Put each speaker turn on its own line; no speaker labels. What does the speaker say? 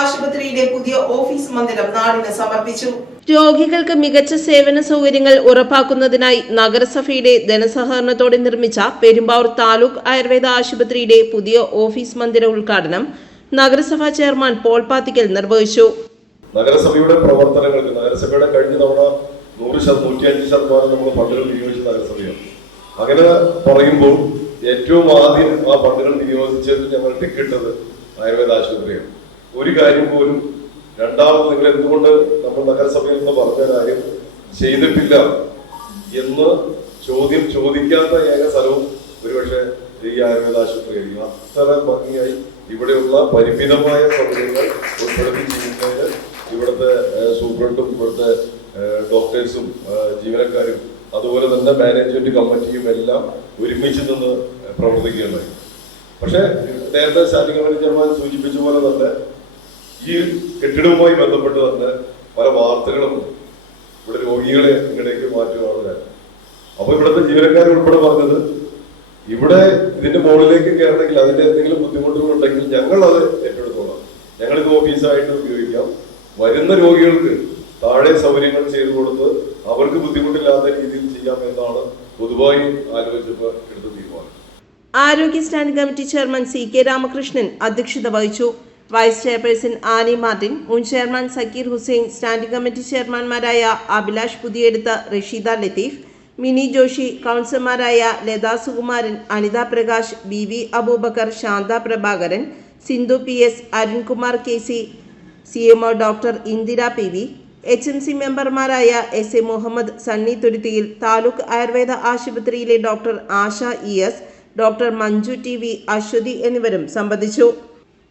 ആശുപത്രിയിലെ പുതിയ ഓഫീസ് മന്ദിരം നാടിന് സമർപ്പിച്ചു.
രോഗികൾക്ക് മികച്ച സേവന സൗകര്യങ്ങൾ ഉറപ്പാക്കുന്നതിനായി നഗരസഭയുടെ ധനസഹകരണത്തോടെ നിർമ്മിച്ച പെരുമ്പാവൂർ താലൂക്ക് ആയുർവേദ ആശുപത്രിയുടെ പുതിയ ഓഫീസ് മന്ദിര ഉദ്ഘാടനം നഗരസഭാ ചെയർമാൻ പോൾ പാത്തിക്കൽ നിർവഹിച്ചു.
നഗരസഭയുടെ പ്രവർത്തനങ്ങൾക്ക് നഗരസഭയുടെ കഴിഞ്ഞ തവണ നൂറ് നൂറ്റിയഞ്ച് ശതമാനം നമ്മൾ ഫണ്ടുകൾ വിനിയോഗിച്ച നഗരസഭയാണ്. അങ്ങനെ പറയുമ്പോൾ ഏറ്റവും ആദ്യം ആ ഫണ്ടുകൾ വിനിയോഗിച്ചത് ഞങ്ങൾ ടിക്കറ്റത് ആയുർവേദ ആശുപത്രിയാണ്. ഒരു കാര്യം പോലും രണ്ടാമത് നിങ്ങൾ എന്തുകൊണ്ട് നമ്മൾ നഗരസഭയിൽ നിന്ന് പറഞ്ഞ കാര്യം ചെയ്തിട്ടില്ല എന്ന് ചോദ്യം ചോദിക്കാത്ത ഏക സ്ഥലവും ഒരുപക്ഷെ ഈ ആയുർവേദ ആശുപത്രിയായിരിക്കും അത്ര ഭംഗിയായി ഇവിടെയുള്ള പരിമിതമായ സൗകര്യങ്ങൾ ഉൾപ്പെടുത്തി ചെയ്യുന്നതിന് ഇവിടുത്തെ സൂപ്രണ്ടും ഇവിടുത്തെ ഡോക്ടേഴ്സും ജീവനക്കാരും അതുപോലെ തന്നെ മാനേജ്മെന്റ് കമ്മിറ്റിയും എല്ലാം ഒരുമിച്ച് നിന്ന് പ്രവർത്തിക്കുകയുണ്ടായി. പക്ഷേ നേരത്തെ സ്റ്റാൻഡിംഗ് ചെയർമാൻ സൂചിപ്പിച്ച പോലെ തന്നെ ഈ കെട്ടിടവുമായി ബന്ധപ്പെട്ട് തന്നെ പല വാർത്തകളും ഇവിടെ രോഗികളെ ഇങ്ങടേക്ക് മാറ്റുകയാണ് കാര്യം. അപ്പൊ ഇവിടുത്തെ ജീവനക്കാർ ഉൾപ്പെടെ പറഞ്ഞത് ഇവിടെ ഇതിന്റെ മുകളിലേക്ക് കയറണമെങ്കിൽ അതിന്റെ എന്തെങ്കിലും ബുദ്ധിമുട്ടുകൾ ഉണ്ടെങ്കിൽ ഞങ്ങൾ അത് ഏറ്റെടുത്തോളാം. ഞങ്ങൾ ഇത് ഓഫീസായിട്ട് ഉപയോഗിക്കാം. വരുന്ന രോഗികൾക്ക് താഴെ സൗകര്യങ്ങൾ ചെയ്തു കൊടുത്ത് അവർക്ക് ബുദ്ധിമുട്ടില്ലാത്ത രീതിയിൽ ചെയ്യാം എന്നാണ് പൊതുവായി ആലോചിച്ചപ്പോൾ എടുത്ത തീരുമാനം.
ആരോഗ്യ standing committee chairman C K Ramakrishnan അധ്യക്ഷത വഹിച്ചു. വൈസ് ചെയർപേഴ്സൺ ആനി മാർട്ടിൻ മുൻ chairman Zakir Hussain standing committee ചെയർമാൻമാരായ Abhilash പുതിയെടുത്ത റഷീദ ലത്തീഫ് മിനി ജോഷി കൗൺസിലർമാരായ Latha Sukumaran Anitha Prakash B V Aboobacker Shantha Prabhakaran Sindhu P S Arunkumar K C C M O doctor Indira P V H M C മെമ്പർമാരായ S A Muhammad Sunny തുരുത്തിയിൽ താലൂക്ക് ആയുർവേദ ആശുപത്രിയിലെ doctor Asha E S doctor Manju T V Aswathi എന്നിവരും സംബന്ധിച്ചു.